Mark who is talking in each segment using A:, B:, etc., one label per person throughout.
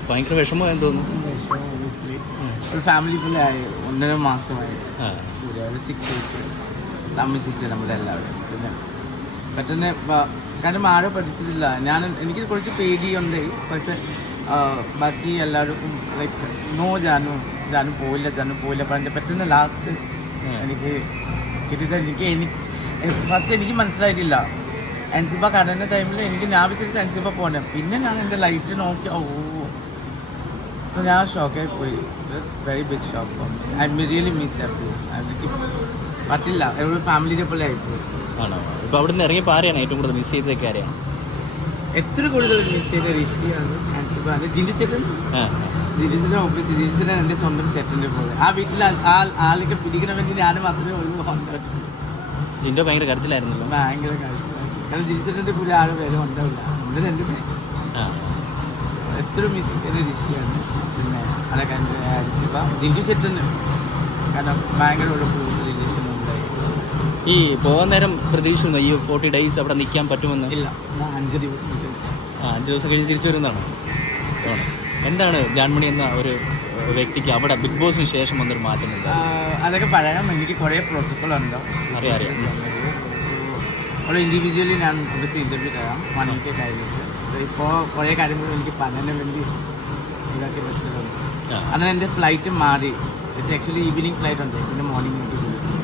A: ഭയങ്കര വിഷമമായെന്ന് തോന്നുന്നു.
B: ഒബിയസ്ലി ഒരു ഫാമിലി പോലെ ആയി. 1.5 മാസമായി ഒരു 6 വീക്ക് താമസിച്ച് നമ്മുടെ എല്ലാവരും. പിന്നെ പെട്ടെന്ന് കാരണം ആരും പഠിച്ചിട്ടില്ല. എനിക്ക് കുറച്ച് പേടിയുണ്ട്. പക്ഷെ ബാക്കി എല്ലാവർക്കും ലൈക്ക് നോ ജാനു പോയില്ല പറഞ്ഞിട്ട് പെട്ടെന്ന് ലാസ്റ്റ് എനിക്ക് കിട്ടിയിട്ട് ഫസ്റ്റ് എനിക്ക് മനസ്സിലായിട്ടില്ല. അൻസിബ കടന്ന ടൈമിൽ ഞാൻ വിചാരിച്ച അൻസിബ പോകണം. പിന്നെ ഞാൻ എൻ്റെ ലൈറ്റ് നോക്കി ഞാൻ ഷോക്കായി പോയി. Very big shock. I really miss happy. എനിക്ക് പറ്റില്ല. ഒരു ഫാമിലിയെ പോലെ ആയിപ്പോയി.
A: ആണോ? ഇപ്പോൾ അവിടെ നിന്ന് ഇറങ്ങിയപ്പോൾ ആരെയാണ് ഏറ്റവും കൂടുതൽ മിസ് ചെയ്തതൊക്കെ ആരെയാണ്?
B: എത്ര കൂടുതൽ മിസ് ചെയ്ത ഋഷിയാണ്, അൻസിബാണ്, ജിൻഡു ചേട്ടൻ. ഓഫീസ് ജിൻഡു ചേട്ടൻ എൻ്റെ സ്വന്തം ചേട്ടൻ്റെ പോലെ. ആ വീട്ടിൽ ആളൊക്കെ പിടിക്കണമെങ്കിൽ ഞാൻ മാത്രമേ ഉള്ളൂ.
A: ജിൻഡോ ഭയങ്കര കരച്ചിലായിരുന്നല്ലോ.
B: ഭയങ്കര കരച്ചിലായിരുന്നു. കാരണം ജിൻഡു ചേട്ടൻ്റെ പോലെ ആരും വേറെ ഉണ്ടാവില്ല. നമ്മുടെ രണ്ട് എത്ര മിസ് ചെയ്ത ഋഷിയാണ്. പിന്നെ അതൊക്കെ അൻസിബ, ജിൻഡു ചേട്ടൻ കാരണം ഭയങ്കര ഒരു ക്ലോസ് റിലേഷൻ ഉണ്ടായി.
A: ഈ പോകാൻ നേരം പ്രതീക്ഷിക്കുന്നു ഈ 40 days അവിടെ നിൽക്കാൻ പറ്റുമെന്ന്?
B: ഇല്ല, 5 ദിവസം
A: 5 ദിവസം കഴിഞ്ഞ് തിരിച്ചു വരുന്നതാണോ? എന്താണ് ജാൻമണി എന്ന ഒരു വ്യക്തിക്ക് അവിടെ ബിഗ് ബോസിന് ശേഷം വന്നൊരു മാറ്റം?
B: അതൊക്കെ പറയാം. എനിക്ക് കുറേ പ്രോട്ടോക്കോൾ ഉണ്ടോ
A: അറിയാം.
B: ഒരു ഇൻഡിവിജ്വലി ഞാൻ ഒബിയസ്ലി ഇൻ്റർവ്യൂ തരാം 1 week കഴിഞ്ഞിട്ട്. ഇപ്പോൾ കുറേ കാര്യങ്ങൾ എനിക്ക് പറയാൻ വേണ്ടി ഇതാക്കി വെച്ചതുണ്ട്. അതിന് എൻ്റെ ഫ്ലൈറ്റ് മാറി. ആക്ച്വലി ഈവനിങ് ഫ്ലൈറ്റ് ഉണ്ട്, പിന്നെ മോർണിംഗ് എനിക്ക്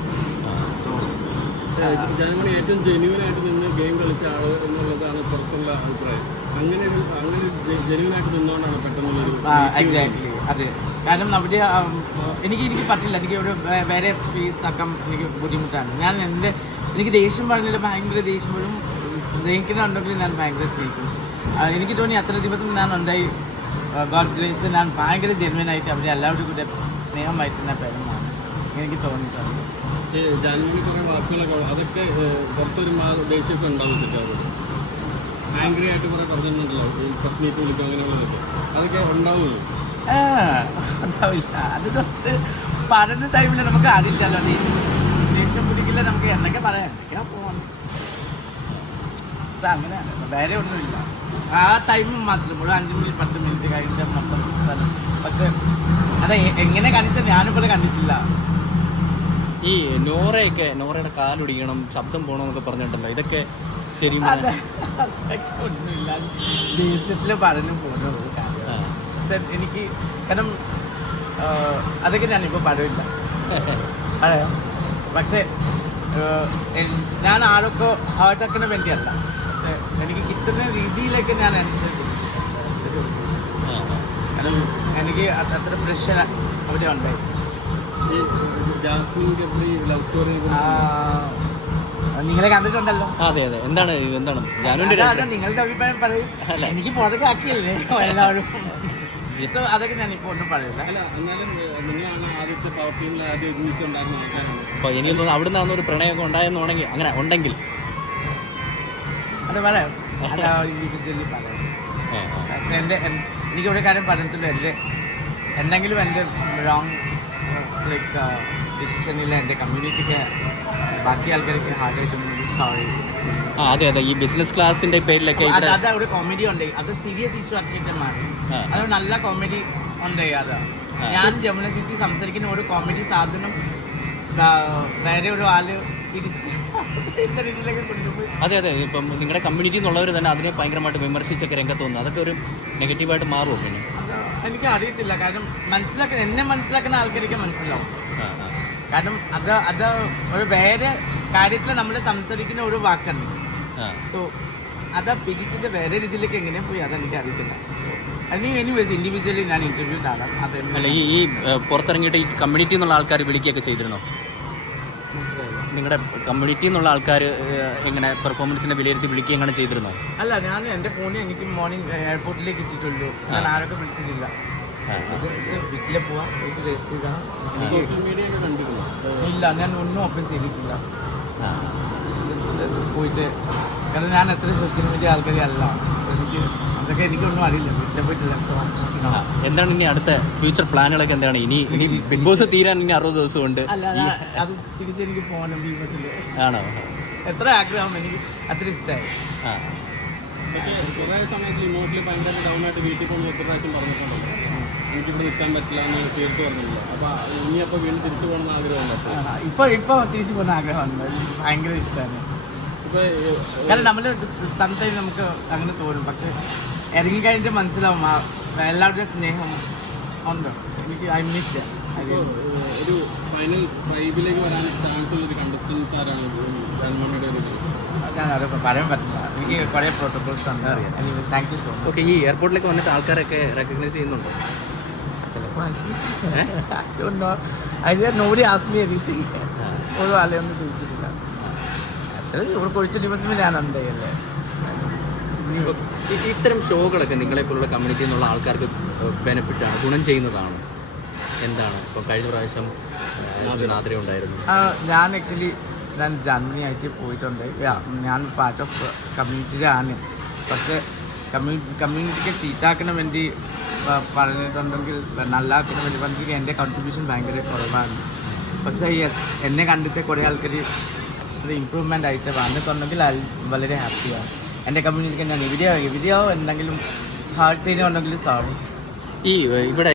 C: ജാൻമണി ഏറ്റവും ജെന്യുവനായിട്ട് നിന്ന് ഗെയിം കളിച്ച ആള് എന്നുള്ളതാണ് പുറത്തുള്ള അഭിപ്രായം. അങ്ങനെ ജെന്യുവനായിട്ട് നിന്നുകൊണ്ടാണ് പെട്ടെന്ന്.
B: എക്സാക്ട്ലി അതെ. കാരണം അവിടെ എനിക്ക് പറ്റില്ല. എനിക്ക് ഒരു വേറെ ഫേസ് ആക്കാൻ എനിക്ക് ബുദ്ധിമുട്ടാണ്. എനിക്ക് ദേഷ്യം പറഞ്ഞില്ല, ഭയങ്കര ദേഷ്യം വരും. സ്നേഹിക്കുന്നുണ്ടെങ്കിൽ ഞാൻ ഭയങ്കര സ്നേഹിക്കും. എനിക്ക് തോന്നി അത്ര ദിവസം ഞാൻ ഉണ്ടായി. ഗോഡ് ഗ്രേസ് ഞാൻ ഭയങ്കര ജെന്യുവനായിട്ട് അവിടെ എല്ലാവരും കൂടെ സ്നേഹമായിട്ട് ഞാൻ പെരുമാണ് എനിക്ക് തോന്നിയിട്ടുണ്ട്.
C: ജാൻമണി കുറേ വാക്കുകളൊക്കെ അതൊക്കെ പുറത്തൊരു ദേഷ്യമൊക്കെ ഉണ്ടാവും തെറ്റാറുണ്ട്. ആംഗ്രി ആയിട്ട് കുറേ പറഞ്ഞിട്ടുണ്ടല്ലോ, ഈ പ്രസ് മീറ്റ് വിളിക്കും അങ്ങനെയുള്ളതൊക്കെ. അതൊക്കെ ഉണ്ടാവുമല്ലോ?
B: ഉണ്ടാവില്ല. അത് ജസ്റ്റ് പഠന ടൈമിൽ നമുക്ക് അറിയില്ലല്ലോ. ദേഷ്യം പിടിക്കില്ല. നമുക്ക് എന്തൊക്കെ പറയാം, എന്തൊക്കെയാ പോകണം. അങ്ങനെയാണ്, വേറെ ഒന്നുമില്ല. ആ ടൈം മാത്രം ഒരു 5 മിനിറ്റ് 10 മിനിറ്റ് കഴിഞ്ഞാൽ മൊത്തം. പക്ഷെ അത് എങ്ങനെ കണ്ടിച്ചാൽ ഞാനിപ്പോൾ കണ്ടിട്ടില്ല.
A: ഈ നോറയുടെ കാലൊടിക്കണം, ശബ്ദം പോകണമെന്നൊക്കെ പറഞ്ഞിട്ടുണ്ടല്ലോ, ഇതൊക്കെ ശരി?
B: ഒന്നുമില്ല, ദേഷ്യത്തിൽ പറഞ്ഞു പോകുന്ന എനിക്ക്. കാരണം അതൊക്കെ ഞാനിപ്പോൾ പറയില്ല. പക്ഷേ ഞാൻ ആരൊക്കെ ഹാർട്ടാക്കണ വേണ്ടിയല്ല, പക്ഷെ എനിക്ക് കിട്ടുന്ന രീതിയിലേക്ക് ഞാൻ അനുസരിക്കും. കാരണം എനിക്ക് അത്ര പ്രഷർ അവിടെ ഉണ്ടായി. നിങ്ങളെ കണ്ടിട്ടുണ്ടല്ലോ.
A: അതെ. എന്താണ്
B: നിങ്ങളുടെ അഭിപ്രായം പറയും. എനിക്ക് പുറത്തേക്ക് ആക്കിയല്ലേ എല്ലാവരും. അതൊക്കെ ഞാൻ ഇപ്പോൾ ഒന്നും പറയില്ല.
A: അപ്പോൾ എനിക്ക് തോന്നുന്നു അവിടെ നിന്നാണ് ഒരു പ്രണയമൊക്കെ ഉണ്ടായെന്നുണ്ടെങ്കിൽ, അങ്ങനെ ഉണ്ടെങ്കിൽ
B: അത് പറയാം. ഇൻഡിവിജ്വലി പറയാം. എനിക്ക് ഒരു കാര്യം പറഞ്ഞിട്ടുള്ളൂ, എന്തെങ്കിലും എൻ്റെ റോങ് ലൈക്ക് ഡിസിഷനിൽ എൻ്റെ കമ്മ്യൂണിറ്റിക്ക് ബാക്കി ആൾക്കാർക്ക് ഹാർഡായിട്ടൊന്നും സോറി.
A: അതെ. ഈ ബിസിനസ് ക്ലാസിന്റെ പേരിലൊക്കെ
B: അത് ഒരു കോമഡി ഉണ്ട്. അത് സീരിയസ് ഇഷ്യൂ ആക്കിയിട്ട് മാറി. അത് നല്ല കോമഡി ഉണ്ട്. അത് ഞാൻ ജമുന ചേച്ചി സംസാരിക്കുന്ന ഒരു കോമഡി സാധനം വേറെ ഒരു ആള് പിടിച്ച് ഇന്ന രീതിയിലൊക്കെ കൊണ്ടുപോയി.
A: അതെ. ഇപ്പം നിങ്ങളുടെ കമ്മ്യൂണിറ്റി എന്നുള്ളവർ തന്നെ അതിനെ ഭയങ്കരമായിട്ട് വിമർശിച്ചൊക്കെ രംഗത്ത് തോന്നുന്നു. അതൊക്കെ ഒരു നെഗറ്റീവായിട്ട് മാറുമോ? പിന്നെ
B: എനിക്ക് അറിയത്തില്ല. കാരണം എന്നെ മനസ്സിലാക്കുന്ന ആൾക്കാർക്ക് മനസ്സിലാവും. കാരണം അത് ഒരു വേറെ കാര്യത്തിൽ നമ്മൾ സംസാരിക്കുന്ന ഒരു വാക്കാണ്. സോ അത് പിടിച്ചിട്ട് വേറെ രീതിയിലേക്ക് എങ്ങനെ പോയി അതെനിക്ക് അറിയത്തില്ല. എനിവേസ് ഇൻഡിവിജ്വലി ഞാൻ ഇന്റർവ്യൂ തരാം.
A: അല്ല, ഈ പുറത്തിറങ്ങിയിട്ട് ഈ കമ്മ്യൂണിറ്റി എന്നുള്ള ആൾക്കാർ വിളിക്കുകയൊക്കെ ചെയ്തിരുന്നോ? നിങ്ങളുടെ കമ്മ്യൂണിറ്റി എന്നുള്ള ആൾക്കാർ എങ്ങനെ പെർഫോമൻസിനെ വിലയിരുത്തി വിളിക്കുക എങ്ങനെ ചെയ്തിരുന്നോ?
B: അല്ല, ഞാൻ എൻ്റെ ഫോണിൽ എനിക്ക് മോർണിംഗ് എയർപോർട്ടിലേക്ക് ഇട്ടിട്ടുള്ളൂ. ഞാൻ ആരൊക്കെ വിളിച്ചിട്ടില്ല. വീട്ടിലെ പോവാം, രജിസ്റ്റർ ചെയ്താൽ. ഇല്ല, ഞാൻ ഒന്നും ഓപ്പൺ ചെയ്തിട്ടില്ല. പോയിട്ട് കാരണം ഞാൻ എത്ര സോഷ്യൽ മീഡിയ ആൾക്കാരെ അല്ല. അതൊക്കെ എനിക്കൊന്നും അറിയില്ല. വീട്ടിലെ പോയിട്ട്
A: എന്താണ് ഇനി അടുത്ത ഫ്യൂച്ചർ പ്ലാനുകളൊക്കെ? എന്താണ് ഇനി ബിഗ് ബോസ് തീരാൻ ഇനി 60 ദിവസമുണ്ട്.
B: അല്ല, അത് തിരിച്ചെനിക്ക് പോകണം ബിഗ് ബോസിൽ.
A: ആണോ?
B: എത്ര ആഗ്രഹം, എനിക്ക് അത്ര ഇഷ്ടമായി.
C: കുറേ സമയത്ത് ഇമോഷണലി ഭയങ്കര ഡൗൺ ആയിട്ട് വീട്ടിൽ പോകുന്ന എത്ര പ്രാവശ്യം പറഞ്ഞിട്ടുണ്ടോ? എനിക്ക് ഇവിടെ നിൽക്കാൻ പറ്റില്ല എന്ന് തീർത്ത് പറഞ്ഞില്ല. അപ്പോൾ ഇനി അപ്പോൾ വീണ്ടും തിരിച്ചു പോകണമെന്ന് ആഗ്രഹമുണ്ട്.
B: ഇപ്പോൾ തിരിച്ചു പോകുന്ന ആഗ്രഹമുണ്ട്. ഭയങ്കര ഇഷ്ടമാണ്.
C: ഇപ്പോൾ
B: കാരണം നമ്മൾ സംസാരിച്ച് നമുക്ക് അങ്ങനെ തോന്നും, പക്ഷെ ഇറങ്ങിക്കഴിഞ്ഞിട്ട് മനസ്സിലാവും എല്ലാവരുടെയും സ്നേഹം ഉണ്ട്. എനിക്ക് ഐ മിസ്
C: ഒരു ഫൈനൽ ട്രൈബിലേക്ക് വരാൻ ചാൻസ് ഉള്ളൊരു കണ്ടസ്റ്റൻസ് ആരാണ് ജാൻമണിയുടെ ഇതിൽ?
B: ഞാൻ അത് പറയാൻ പറ്റില്ല. എനിക്ക് കുറേ പ്രോട്ടോകോൾസ് ഉണ്ട്. Thank you so much.
A: Okay, ഈ എയർപോർട്ടിലേക്ക് വന്നിട്ട് ആൾക്കാരൊക്കെ റെക്കഗ്നൈസ് ചെയ്യുന്നുണ്ടോ?
B: Nobody ask me anything. ഒരു ആളെയൊന്നും ചോദിച്ചിട്ടില്ല. അത്ര ഇവിടെ കുറച്ച് ദിവസം ഞാനുണ്ട് അല്ലേ.
A: ഇത്തരം ഷോകളൊക്കെ നിങ്ങളെപ്പോലുള്ള കമ്മ്യൂണിറ്റിയിൽ നിന്നുള്ള ആൾക്കാർക്ക് ബെനിഫിറ്റാണ്, ഗുണം ചെയ്യുന്നതാണ്. എന്താണ് ഇപ്പോൾ കഴിഞ്ഞ പ്രാവശ്യം നാദ്ര ഉണ്ടായിരുന്നു.
B: ഞാൻ ആക്ച്വലി ജർമ്മനി ആയിട്ട് പോയിട്ടുണ്ട്. ഞാൻ പാർട്ട് ഓഫ് കമ്മ്യൂണിറ്റിയിലാണ്. പക്ഷേ കമ്മ്യൂണിറ്റിക്ക് ചീറ്റാക്കണം വേണ്ടി പറഞ്ഞിട്ടുണ്ടെങ്കിൽ നല്ലതാക്കണം വേണ്ടി പറഞ്ഞെങ്കിൽ എൻ്റെ കോൺട്രിബ്യൂഷൻ ഭയങ്കര കുറവാണ്. പക്ഷേ യെസ്, എന്നെ കണ്ടിട്ട് കുറേ ആൾക്കാർ അത് ഇമ്പ്രൂവ്മെൻ്റ് ആയിട്ട് വന്നിട്ടുണ്ടെങ്കിൽ വളരെ ഹാപ്പിയാണ്. എൻ്റെ കമ്മ്യൂണിറ്റിക്ക് ഞാൻ എവിടെയോ എന്തെങ്കിലും ഹാർട്ട് ചെയ്യുന്നുണ്ടെങ്കിൽ സോറി.
A: ഈ ഇവിടെ